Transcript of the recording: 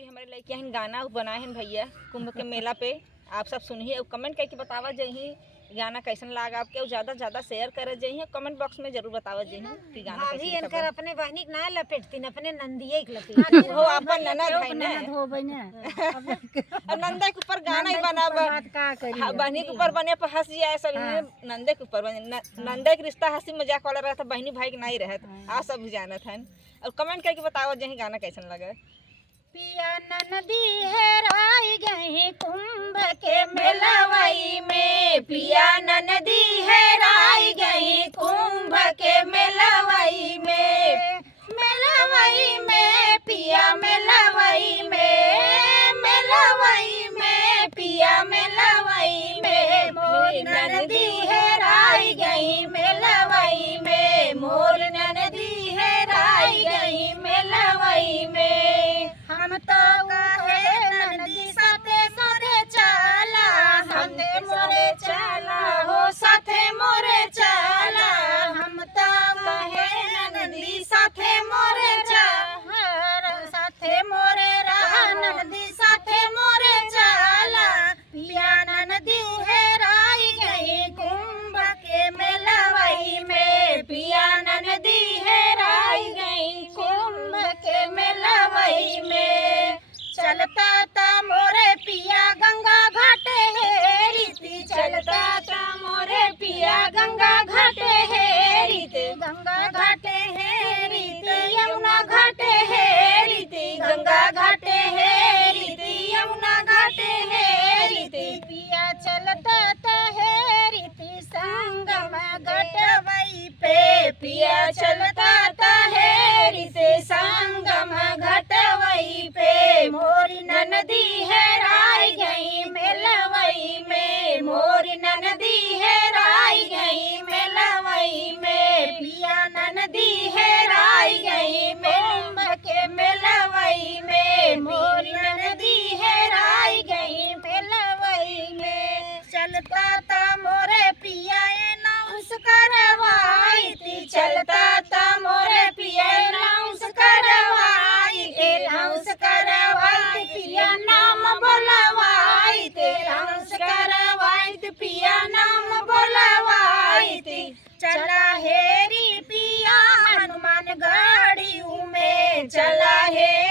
अभी हमारे लड़कियां हैं गाना बनाए हैं भैया कुंभ के मेला पे। आप सब सुनिए और कमेंट करके बतावा जही गाना कैसन लागा आपके और ज्यादा ज्यादा शेयर करे जही कमेंट बॉक्स में जरूर बतावा जही कि गाना भाभी कैसन इनकर लगा। अपने बहनी के ना लपेटतीन अपने नंदिये के लपेटतीन हो अपन ननद है ना हो बने और नंदा के ऊपर गाना ही बना बात का करी बहनी के ऊपर बने पर हंस जाए सब नंदे के ऊपर बने नंदे के रिश्ता हंसी मजाक वाला रहता बहनी भाई के नहीं रहत आप सब भी जानत हन और कमेंट करके बताओ जही गाना कैसन लगा। पिया ननदी हेराई गई कुंभ के मेलवई में पिया ननदी हेराई गई कुंभ के मेलवई में पिया मेलवई में पिया मेलवई में मोर ननदी हेराई गई मेलवई में मोर ननदी हेराई गई मेलवई में हम तो कहे ननदी साथे साथे चला साथे मोरे चला हो साथे मोरे चला हम तो कहे ननदी साथे मोरे चला साथे मोरे रहा ननदी साथे मोरे चला पिया ननदी हेराई गई कुंभ के मेलवई में पिया ननदी हेराई गई कुंभ के मेलवई में चलता ता मोरे पिया गंगा घाटे है रीति चलता ता मोरे पिया गंगा घाटे है रीति गंगा घाटे है रीति यमुना घाटे है रीति गंगा घाटे है रीति यमुना घाटे है रीति पिया चलता ता है रीति संगम घाटवई पे पिया चलता ता है रीति संगम घाटवई पे मोरी ननदी हेराई गई मेलवई में मोरी ननदी हेराई गई मेलवई में पिया ननदी हेराई गई कुंभ के मेलवई में मोरी ननदी हेराई गई मेलवई में चलता ता मोरे पिया नाउस करवाई थी चलता ता मोरे पिया नाउस करवाई के नाउस करवाई पिया नाम बोलवाई थे नाउस करवाई थे पिया नाम बोलवाई थी चला हेरी पिया हनुमान गाड़ी में चला हे